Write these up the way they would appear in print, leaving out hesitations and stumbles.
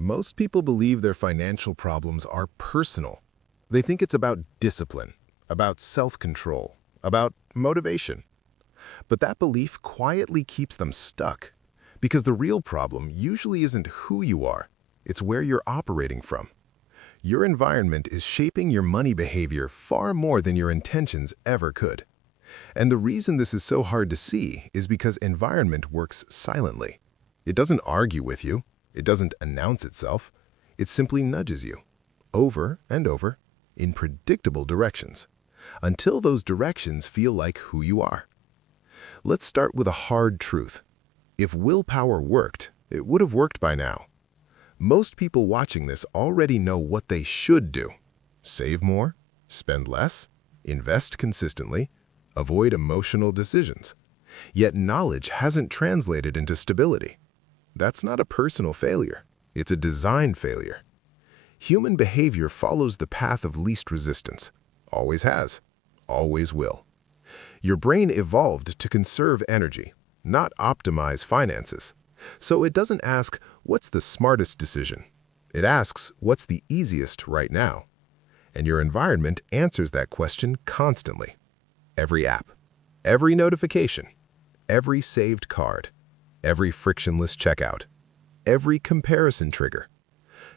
Most people believe their financial problems are personal. They think it's about discipline, about self-control, about motivation. But that belief quietly keeps them stuck, because the real problem usually isn't who you are, it's where you're operating from. Your environment is shaping your money behavior far more than your intentions ever could. And the reason this is so hard to see is because environment works silently. It doesn't argue with you. It doesn't announce itself. It simply nudges you, over and over, in predictable directions, until those directions feel like who you are. Let's start with a hard truth. If willpower worked, it would have worked by now. Most people watching this already know what they should do. Save more, spend less, invest consistently, avoid emotional decisions. Yet knowledge hasn't translated into stability. That's not a personal failure. It's a design failure. Human behavior follows the path of least resistance. Always has. Always will. Your brain evolved to conserve energy, not optimize finances. So it doesn't ask, what's the smartest decision? It asks, what's the easiest right now? And your environment answers that question constantly. Every app, every notification, every saved card, every frictionless checkout, every comparison trigger.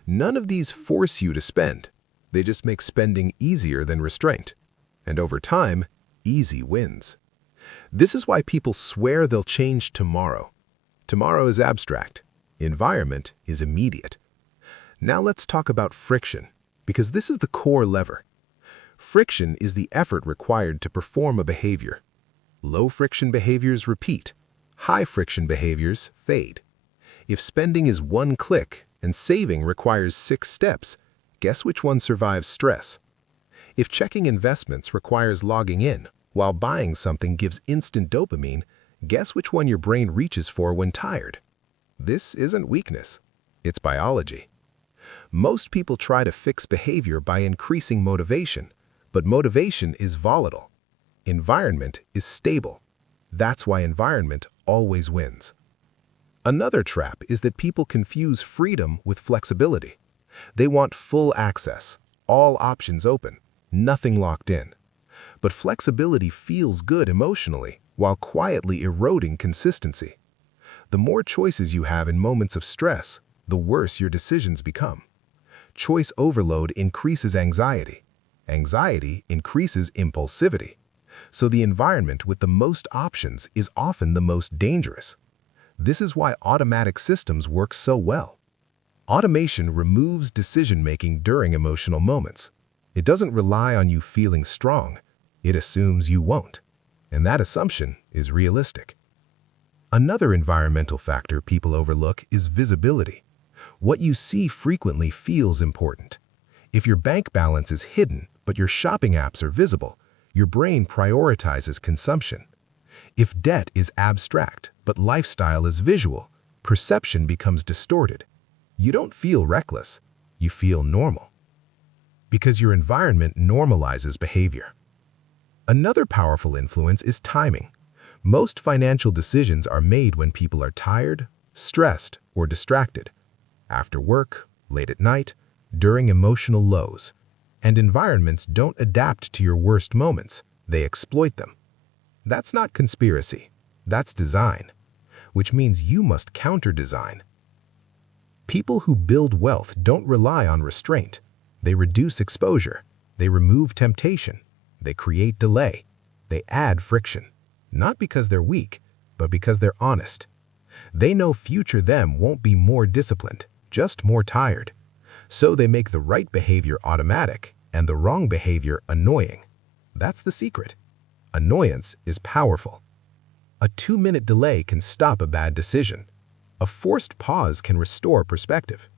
None of these force you to spend. They just make spending easier than restraint. And over time, easy wins. This is why people swear they'll change tomorrow. Tomorrow is abstract. Environment is immediate. Now let's talk about friction, because this is the core lever. Friction is the effort required to perform a behavior. Low-friction behaviors repeat. High-friction behaviors fade. If spending is one click and saving requires 6 steps, guess which one survives stress? If checking investments requires logging in, while buying something gives instant dopamine, guess which one your brain reaches for when tired? This isn't weakness. It's biology. Most people try to fix behavior by increasing motivation, but motivation is volatile. Environment is stable. That's why environment always wins. Another trap is that people confuse freedom with flexibility. They want full access, all options open, nothing locked in. But flexibility feels good emotionally, while quietly eroding consistency. The more choices you have in moments of stress, the worse your decisions become. Choice overload increases anxiety. Anxiety increases impulsivity. So the environment with the most options is often the most dangerous. This is why automatic systems work so well. Automation removes decision-making during emotional moments. It doesn't rely on you feeling strong. It assumes you won't. And that assumption is realistic. Another environmental factor people overlook is visibility. What you see frequently feels important. If your bank balance is hidden, but your shopping apps are visible, your brain prioritizes consumption. If debt is abstract, but lifestyle is visual, perception becomes distorted. You don't feel reckless, you feel normal. Because your environment normalizes behavior. Another powerful influence is timing. Most financial decisions are made when people are tired, stressed, or distracted. After work, late at night, during emotional lows. And environments don't adapt to your worst moments, they exploit them. That's not conspiracy, that's design, which means you must counter-design. People who build wealth don't rely on restraint. They reduce exposure, they remove temptation, they create delay, they add friction, not because they're weak, but because they're honest. They know future them won't be more disciplined, just more tired. So they make the right behavior automatic and the wrong behavior annoying. That's the secret. Annoyance is powerful. A 2-minute delay can stop a bad decision. A forced pause can restore perspective.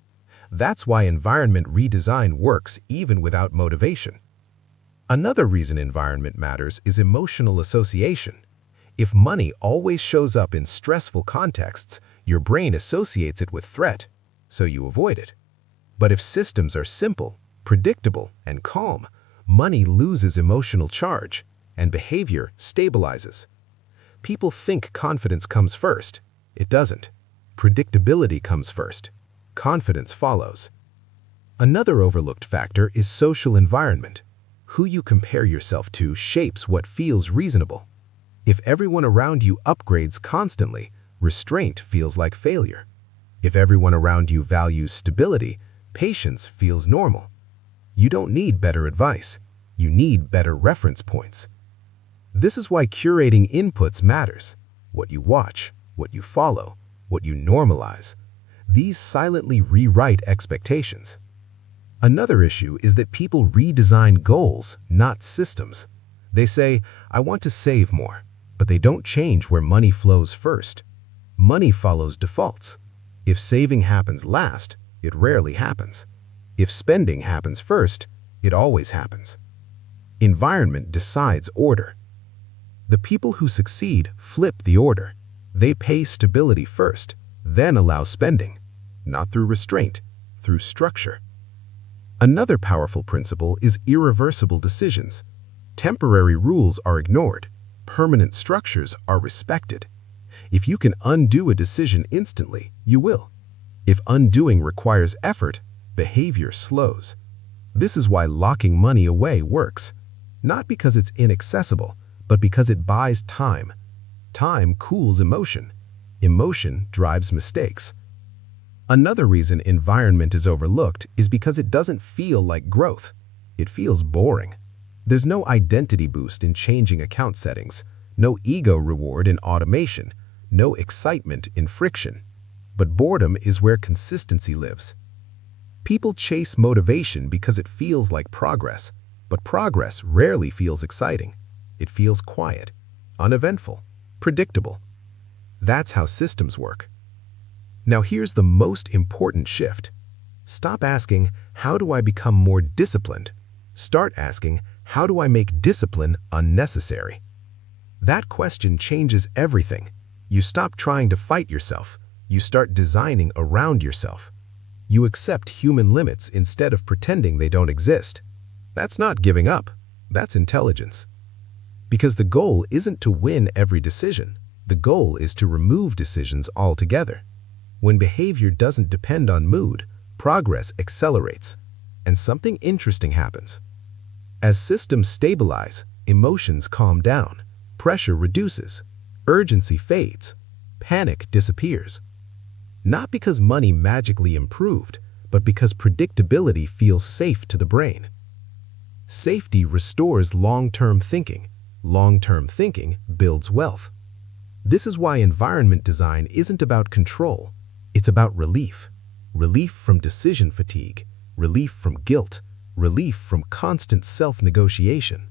That's why environment redesign works even without motivation. Another reason environment matters is emotional association. If money always shows up in stressful contexts, your brain associates it with threat, so you avoid it. But if systems are simple, predictable, and calm, money loses emotional charge, and behavior stabilizes. People think confidence comes first. It doesn't. Predictability comes first. confidence follows. Another overlooked factor is social environment. Who you compare yourself to shapes what feels reasonable. If everyone around you upgrades constantly, restraint feels like failure. If everyone around you values stability, patience feels normal. You don't need better advice. You need better reference points. This is why curating inputs matters. What you watch, what you follow, what you normalize. These silently rewrite expectations. Another issue is that people redesign goals, not systems. They say, I want to save more, but they don't change where money flows first. Money follows defaults. If saving happens last, it rarely happens. If spending happens first, it always happens. Environment decides order. The people who succeed flip the order. They pay stability first, then allow spending, not through restraint, through structure. Another powerful principle is irreversible decisions. Temporary rules are ignored. Permanent structures are respected. If you can undo a decision instantly, you will. If undoing requires effort, behavior slows. This is why locking money away works. Not because it's inaccessible, but because it buys time. Time cools emotion. Emotion drives mistakes. Another reason environment is overlooked is because it doesn't feel like growth. It feels boring. There's no identity boost in changing account settings, no ego reward in automation, no excitement in friction. But boredom is where consistency lives. People chase motivation because it feels like progress, but progress rarely feels exciting. It feels quiet, uneventful, predictable. That's how systems work. Now here's the most important shift. Stop asking, how do I become more disciplined? Start asking, how do I make discipline unnecessary? That question changes everything. You stop trying to fight yourself. You start designing around yourself. You accept human limits instead of pretending they don't exist. That's not giving up. That's intelligence. Because the goal isn't to win every decision. The goal is to remove decisions altogether. When behavior doesn't depend on mood, progress accelerates, and something interesting happens. As systems stabilize, emotions calm down, pressure reduces, urgency fades, panic disappears. Not because money magically improved, but because predictability feels safe to the brain. Safety restores long-term thinking. Long-term thinking builds wealth. This is why environment design isn't about control. It's about relief. Relief from decision fatigue, relief from guilt, relief from constant self-negotiation.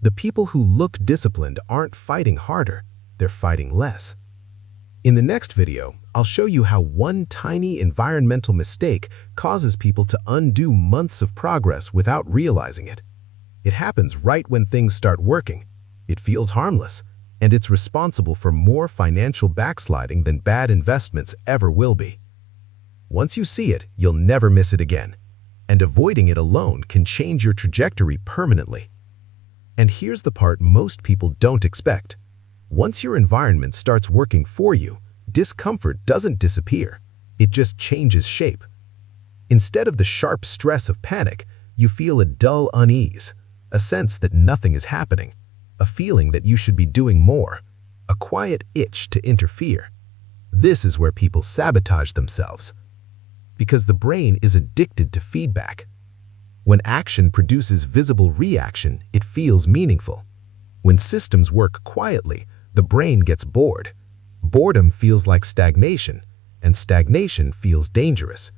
The people who look disciplined aren't fighting harder, they're fighting less. In the next video, I'll show you how one tiny environmental mistake causes people to undo months of progress without realizing it. It happens right when things start working. It feels harmless, and it's responsible for more financial backsliding than bad investments ever will be. Once you see it, you'll never miss it again. And avoiding it alone can change your trajectory permanently. And here's the part most people don't expect. Once your environment starts working for you, discomfort doesn't disappear. It just changes shape. Instead of the sharp stress of panic, you feel a dull unease, a sense that nothing is happening, a feeling that you should be doing more, a quiet itch to interfere. This is where people sabotage themselves. Because the brain is addicted to feedback. When action produces visible reaction, it feels meaningful. When systems work quietly, the brain gets bored. Boredom feels like stagnation, and stagnation feels dangerous.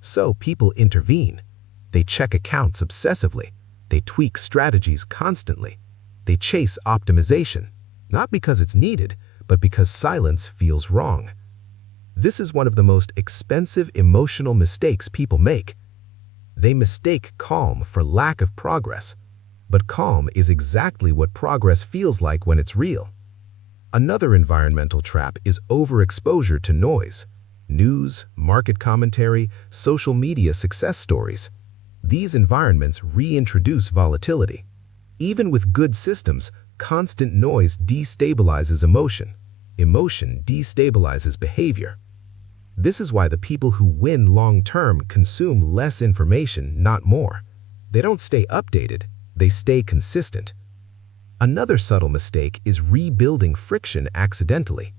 So people intervene. They check accounts obsessively. They tweak strategies constantly. They chase optimization, not because it's needed, but because silence feels wrong. This is one of the most expensive emotional mistakes people make. They mistake calm for lack of progress, but calm is exactly what progress feels like when it's real. Another environmental trap is overexposure to noise. News, market commentary, social media success stories. These environments reintroduce volatility. Even with good systems, constant noise destabilizes emotion. Emotion destabilizes behavior. This is why the people who win long-term consume less information, not more. They don't stay updated, they stay consistent. Another subtle mistake is rebuilding friction accidentally.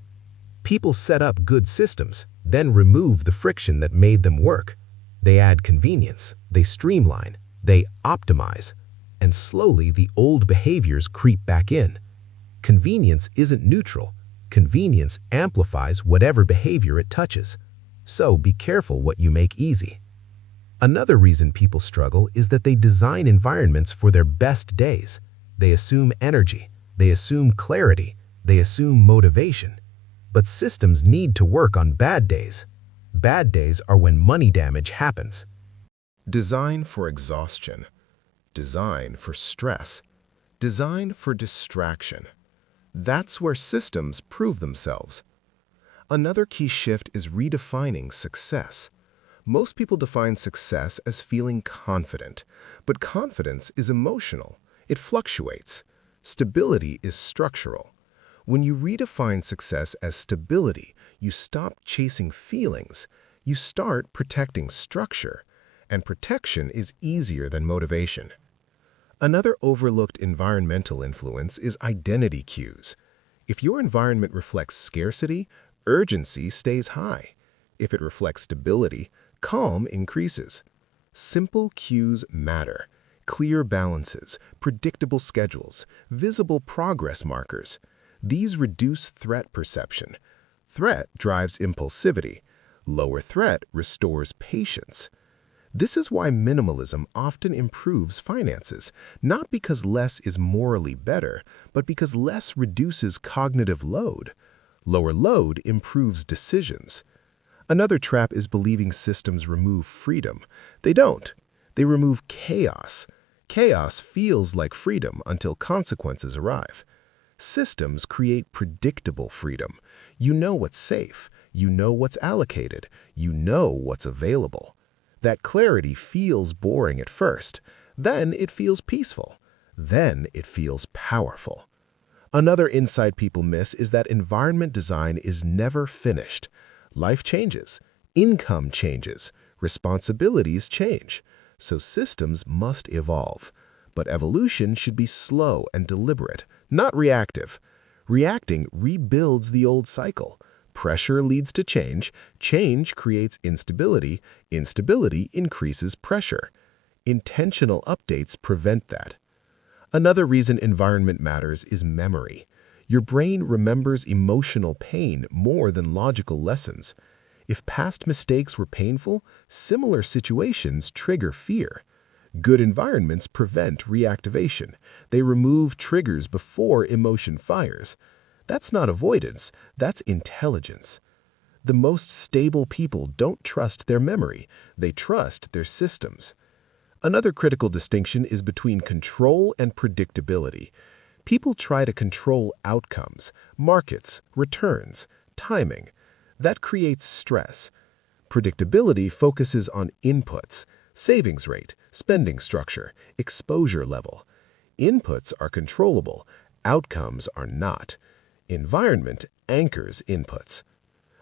People set up good systems, then remove the friction that made them work. They add convenience, they streamline, they optimize, and slowly the old behaviors creep back in. Convenience isn't neutral. Convenience amplifies whatever behavior it touches. So be careful what you make easy. Another reason people struggle is that they design environments for their best days. They assume energy, they assume clarity, they assume motivation. But systems need to work on bad days. Bad days are when money damage happens. Design for exhaustion. Design for stress. Design for distraction. That's where systems prove themselves. Another key shift is redefining success. Most people define success as feeling confident, but confidence is emotional. It fluctuates. Stability is structural. When you redefine success as stability, you stop chasing feelings. You start protecting structure, and protection is easier than motivation. Another overlooked environmental influence is identity cues. If your environment reflects scarcity, urgency stays high. If it reflects stability, calm increases. Simple cues matter. Clear balances, predictable schedules, visible progress markers. These reduce threat perception. Threat drives impulsivity. Lower threat restores patience. This is why minimalism often improves finances, not because less is morally better, but because less reduces cognitive load. Lower load improves decisions. Another trap is believing systems remove freedom. They don't. They remove chaos. Chaos feels like freedom until consequences arrive. Systems create predictable freedom. You know what's safe. You know what's allocated. You know what's available. That clarity feels boring at first. Then it feels peaceful. Then it feels powerful. Another insight people miss is that environment design is never finished. Life changes. Income changes. Responsibilities change. So systems must evolve. But evolution should be slow and deliberate, not reactive. Reacting rebuilds the old cycle. Pressure leads to change. Change creates instability. Instability increases pressure. Intentional updates prevent that. Another reason environment matters is memory. Your brain remembers emotional pain more than logical lessons. If past mistakes were painful, similar situations trigger fear. Good environments prevent reactivation. They remove triggers before emotion fires. That's not avoidance, that's intelligence. The most stable people don't trust their memory, they trust their systems. Another critical distinction is between control and predictability. People try to control outcomes, markets, returns, timing. That creates stress. Predictability focuses on inputs, savings rate, spending structure, exposure level. Inputs are controllable, outcomes are not. Environment anchors inputs.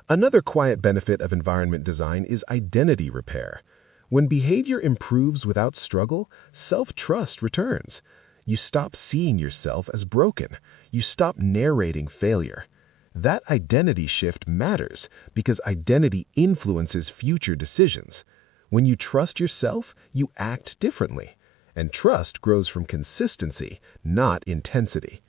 Another quiet benefit of environment design is identity repair. When behavior improves without struggle, self-trust returns. You stop seeing yourself as broken. You stop narrating failure. That identity shift matters because identity influences future decisions. When you trust yourself, you act differently. And trust grows from consistency, not intensity.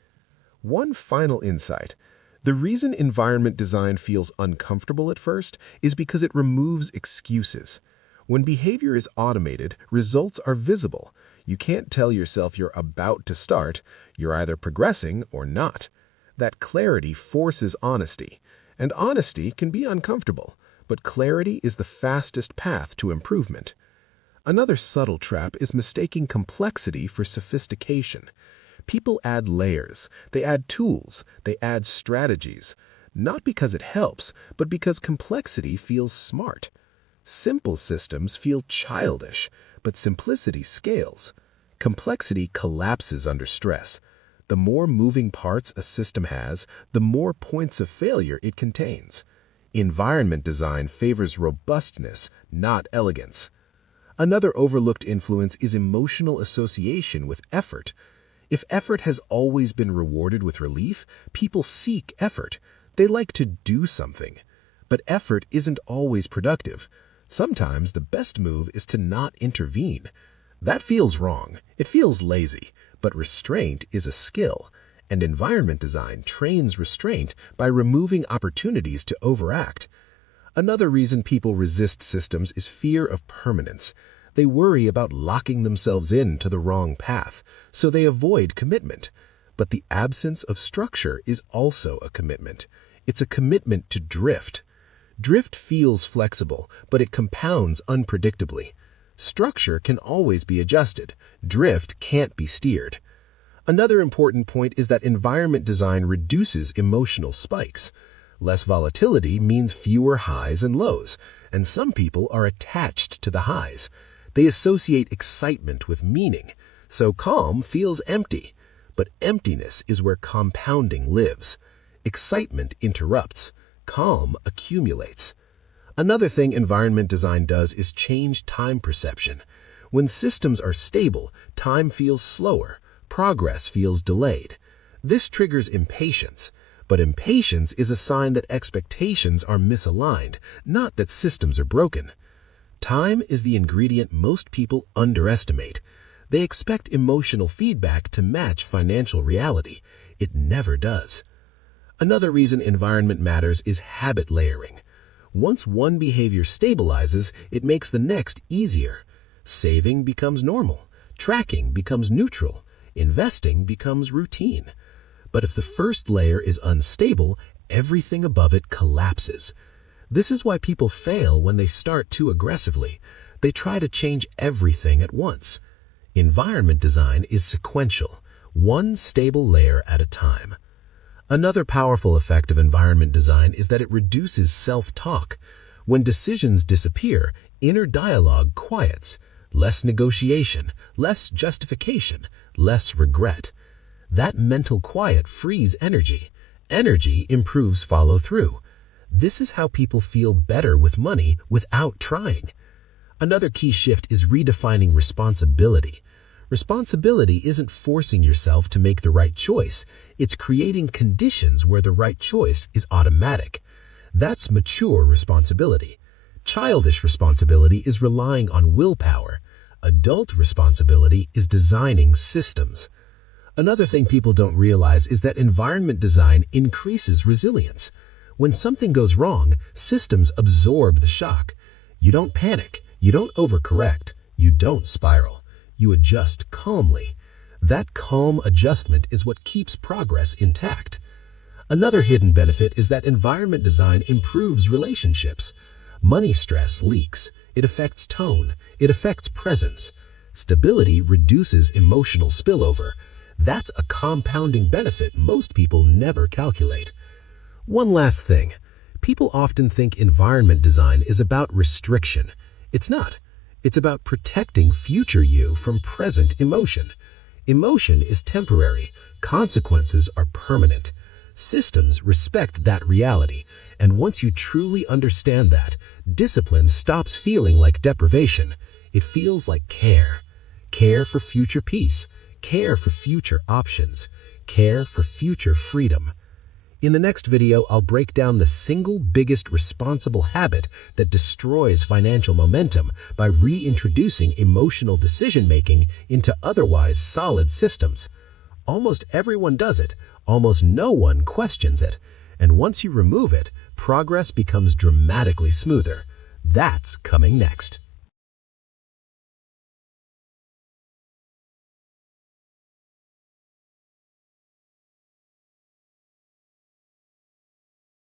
One final insight. The reason environment design feels uncomfortable at first is because it removes excuses. When behavior is automated, results are visible. You can't tell yourself you're about to start. You're either progressing or not. That clarity forces honesty, and honesty can be uncomfortable, but clarity is the fastest path to improvement. Another subtle trap is mistaking complexity for sophistication. People add layers, they add tools, they add strategies, not because it helps, but because complexity feels smart. Simple systems feel childish, but simplicity scales. Complexity collapses under stress. The more moving parts a system has, the more points of failure it contains. Environment design favors robustness, not elegance. Another overlooked influence is emotional association with effort. If effort has always been rewarded with relief, people seek effort. They like to do something. But effort isn't always productive. Sometimes the best move is to not intervene. That feels wrong. It feels lazy. But restraint is a skill, and environment design trains restraint by removing opportunities to overact. Another reason people resist systems is fear of permanence. They worry about locking themselves into the wrong path, so they avoid commitment. But the absence of structure is also a commitment. It's a commitment to drift. Drift feels flexible, but it compounds unpredictably. Structure can always be adjusted. Drift can't be steered. Another important point is that environment design reduces emotional spikes. Less volatility means fewer highs and lows, and some people are attached to the highs. They associate excitement with meaning, so calm feels empty. But emptiness is where compounding lives. Excitement interrupts. Calm accumulates. Another thing environment design does is change time perception. When systems are stable, time feels slower. Progress feels delayed. This triggers impatience. But impatience is a sign that expectations are misaligned, not that systems are broken. Time is the ingredient most people underestimate. They expect emotional feedback to match financial reality. It never does. Another reason environment matters is habit layering. Once one behavior stabilizes, it makes the next easier. Saving becomes normal. Tracking becomes neutral. Investing becomes routine. But if the first layer is unstable, everything above it collapses. This is why people fail when they start too aggressively. They try to change everything at once. Environment design is sequential, one stable layer at a time. Another powerful effect of environment design is that it reduces self-talk. When decisions disappear, inner dialogue quiets. Less negotiation, less justification, less regret. That mental quiet frees energy. Energy improves follow-through. This is how people feel better with money without trying. Another key shift is redefining responsibility. Responsibility isn't forcing yourself to make the right choice. It's creating conditions where the right choice is automatic. That's mature responsibility. Childish responsibility is relying on willpower. Adult responsibility is designing systems. Another thing people don't realize is that environment design increases resilience. When something goes wrong, systems absorb the shock. You don't panic. You don't overcorrect. You don't spiral. You adjust calmly. That calm adjustment is what keeps progress intact. Another hidden benefit is that environment design improves relationships. Money stress leaks. It affects tone. It affects presence. Stability reduces emotional spillover. That's a compounding benefit most people never calculate. One last thing. People often think environment design is about restriction. It's not. It's about protecting future you from present emotion. Emotion is temporary. Consequences are permanent. Systems respect that reality, and once you truly understand that, discipline stops feeling like deprivation. It feels like care. Care for future peace. Care for future options. Care for future freedom. In the next video, I'll break down the single biggest responsible habit that destroys financial momentum by reintroducing emotional decision-making into otherwise solid systems. Almost everyone does it, almost no one questions it, and once you remove it, progress becomes dramatically smoother. That's coming next.